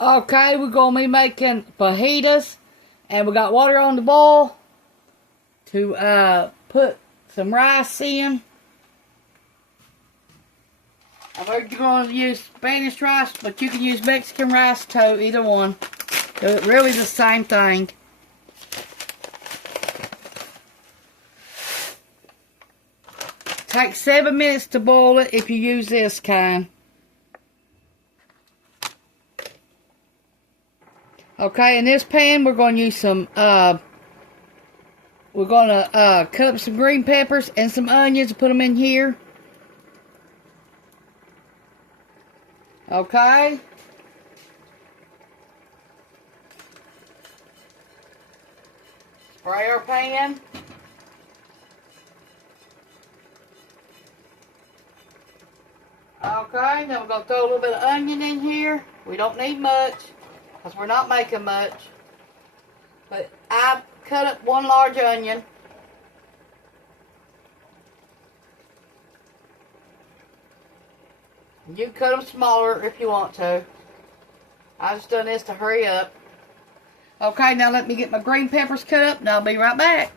Okay, we're going to be making fajitas. And we got water on the boil to put some rice in. We're going to use Spanish rice, but you can use Mexican rice too, either one. It's really the same thing. Takes 7 minutes to boil it if you use this kind. Okay, in this pan we're going to use some, we're going to cut up some green peppers and some onions and put them in here. Okay. Spray our pan. Okay, then we're going to throw a little bit of onion in here. We don't need much, because we're not making much. But I cut up one large onion. You can cut them smaller if you want to. I just done this to hurry up. Okay, now let me get my green peppers cut up and I'll be right back.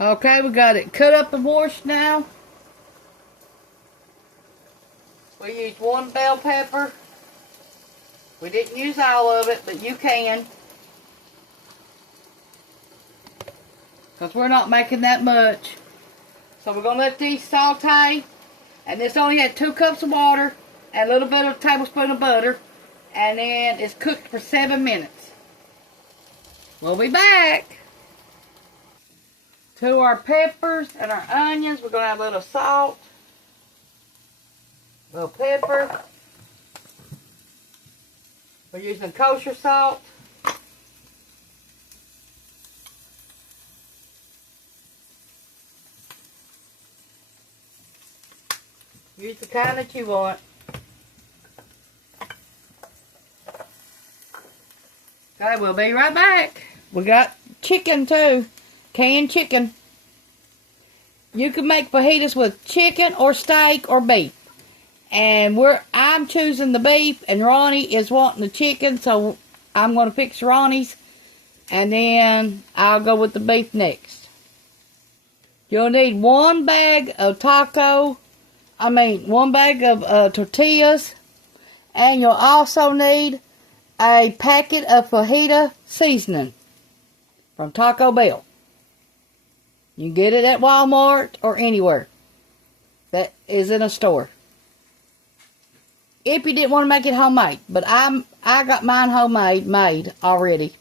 Okay, we got it cut up and washed now. We used one bell pepper. We didn't use all of it, but you can. Because we're not making that much. So we're going to let these saute. And this only had 2 cups of water and a little bit of a tablespoon of butter. And then it's cooked for 7 minutes. We'll be back. To our peppers and our onions, we're going to add a little salt. A little pepper. We're using kosher salt. Use the kind that you want. Okay, we'll be right back. We got chicken too. Canned chicken. You can make fajitas with chicken or steak or beef. And I'm choosing the beef and Ronnie is wanting the chicken, so I'm going to fix Ronnie's. And then I'll go with the beef next. You'll need 1 bag of one bag of tortillas, and you'll also need a packet of fajita seasoning from Taco Bell. You can get it at Walmart or anywhere that is in a store. If you didn't want to make it homemade, but I got mine homemade, made already.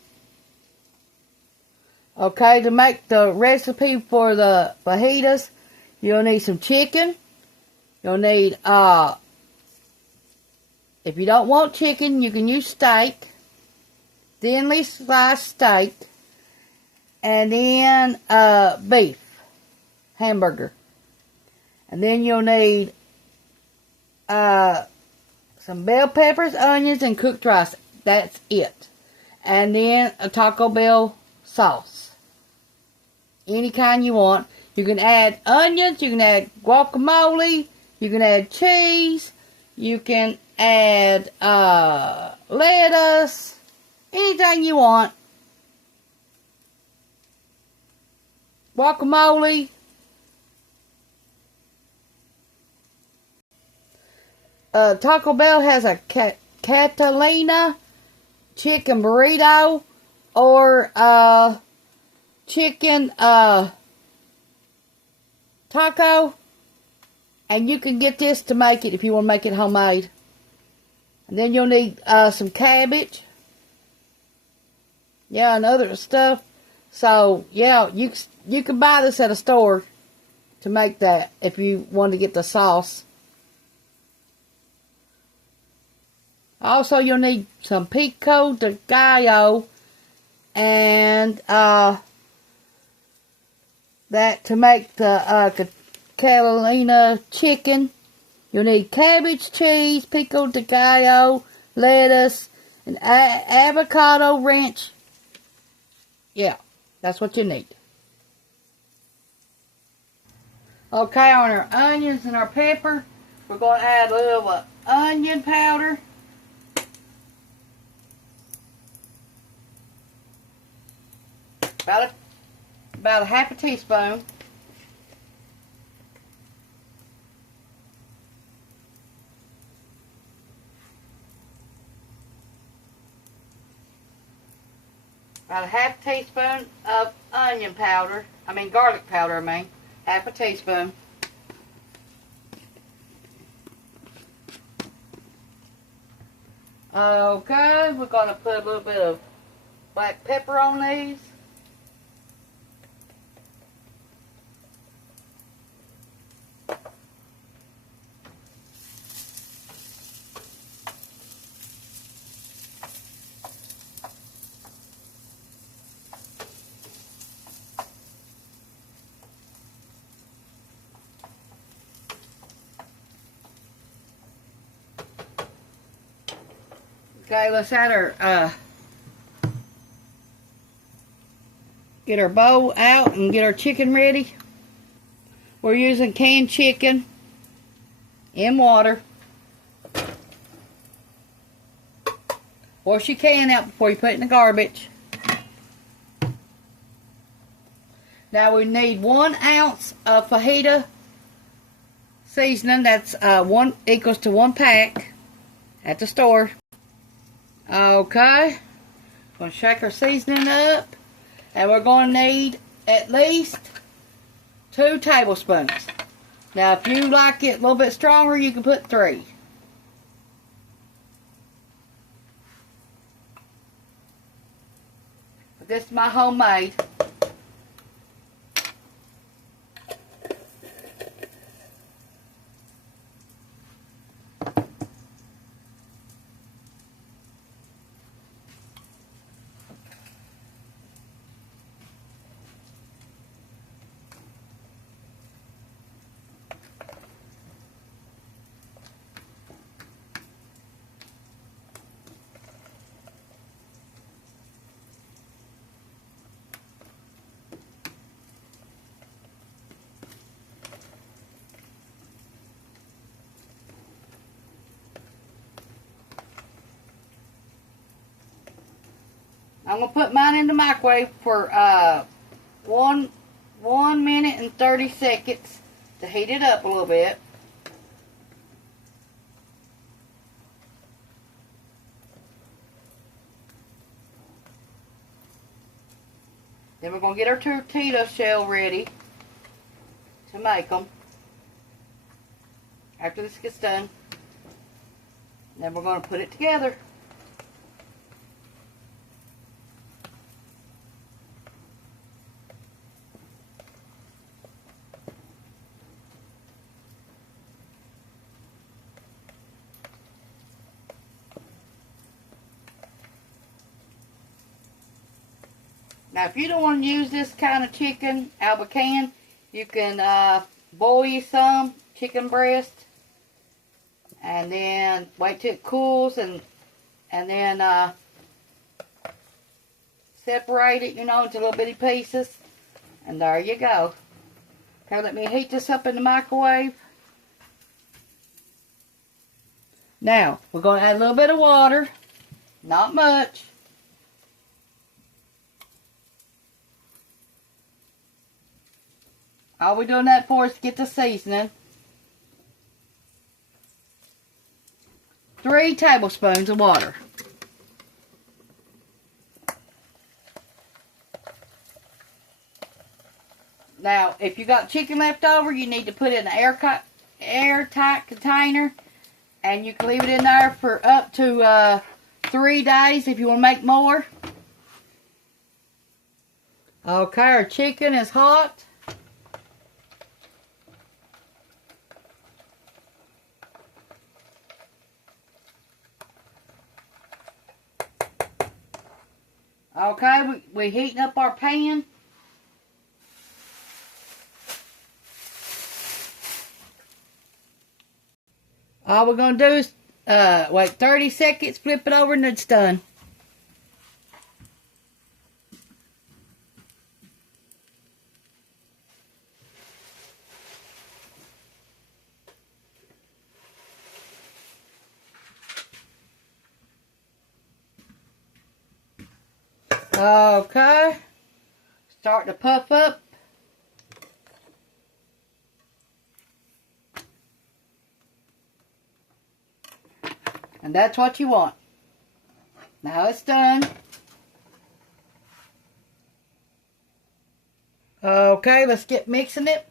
Okay, to make the recipe for the fajitas, you'll need some chicken. You'll need, if you don't want chicken, you can use steak. Thinly sliced steak. And then, beef. Hamburger. And then you'll need, some bell peppers, onions, and cooked rice. That's it. And then a Taco Bell sauce. Any kind you want. You can add onions. You can add guacamole. You can add cheese. You can add lettuce. Anything you want. Guacamole. Taco Bell has a Catalina chicken burrito or chicken taco. And you can get this to make it if you want to make it homemade. And then you'll need some cabbage. Yeah, and other stuff. So, yeah, you can buy this at a store to make that if you want to get the sauce. Also, you'll need some pico de gallo and that to make the Catalina chicken. You'll need cabbage, cheese, pico de gallo, lettuce, and avocado ranch. Yeah, that's what you need. Okay, on our onions and our pepper, we're going to add a little onion powder. About a half a teaspoon. About a half teaspoon of onion powder. Garlic powder, half a teaspoon. Okay, we're going to put a little bit of black pepper on these. Okay, let's add our, get our bowl out and get our chicken ready. We're using canned chicken in water. Wash your can out before you put it in the garbage. Now we need 1 ounce of fajita seasoning. That's equals to 1 pack at the store. Okay, going to shake our seasoning up, and we're going to need at least 2 tablespoons. Now, if you like it a little bit stronger, you can put 3. But this is my homemade. I'm going to put mine in the microwave for 1 minute and 30 seconds to heat it up a little bit. Then we're going to get our tortilla shell ready to make them after this gets done. Then we're going to put it together. Now, if you don't want to use this kind of chicken out of a can, you can boil you some chicken breast and then wait till it cools and then separate it, into little bitty pieces. And there you go. Okay, let me heat this up in the microwave. Now, we're going to add a little bit of water, not much. All we're doing that for is to get the seasoning. 3 tablespoons of water. Now, if you got chicken left over, you need to put it in an airtight container. And you can leave it in there for up to 3 days if you want to make more. Okay, our chicken is hot. Okay, we're heating up our pan. All we're going to do is wait 30 seconds, flip it over, and it's done. Okay, Start to puff up. And that's what you want. Now it's done. Okay, let's get mixing it.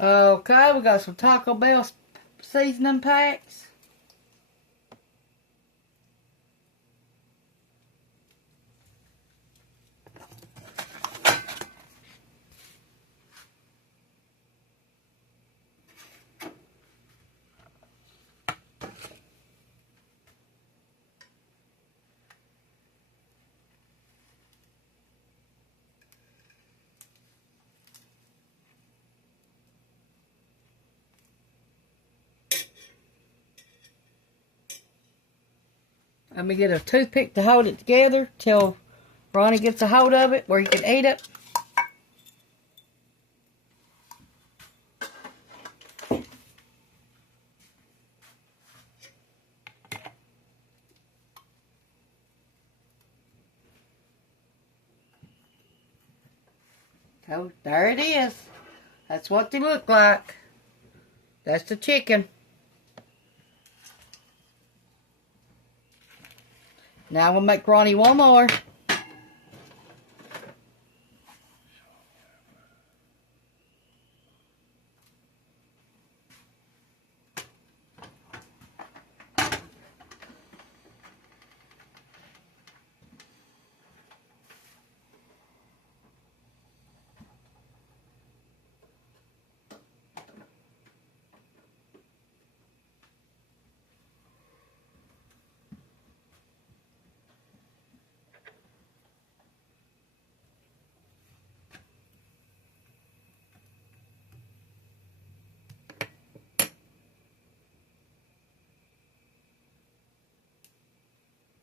Okay, we got some Taco Bell seasoning packs. Let me get a toothpick to hold it together till Ronnie gets a hold of it where he can eat it. So there it is. That's what they look like. That's the chicken. Now we'll make Ronnie one more.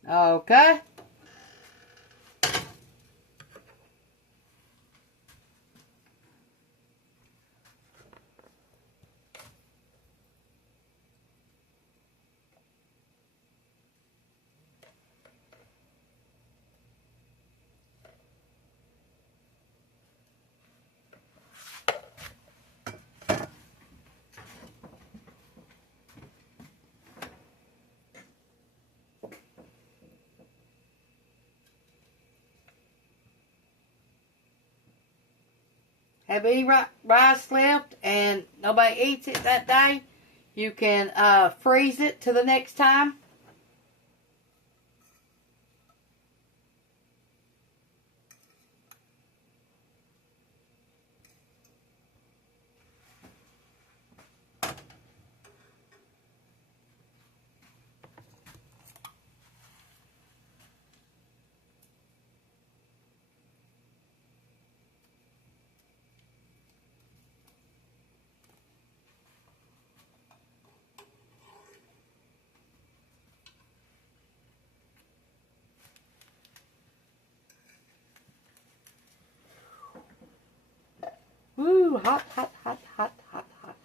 Okay. Have any rice left and nobody eats it that day, you can freeze it to the next time. Woo, hot, hot, hot, hot, hot, hot.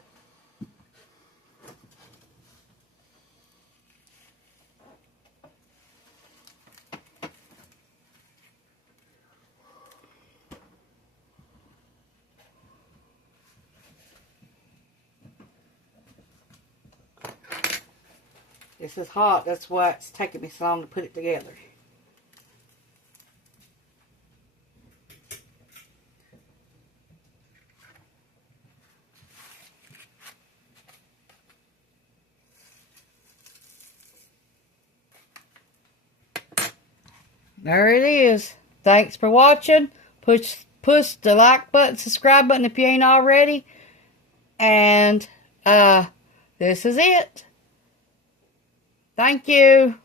This is hot. That's why it's taking me so long to put it together. There it is. Thanks for watching. Push the like button, subscribe button if you ain't already. And this is it. Thank you.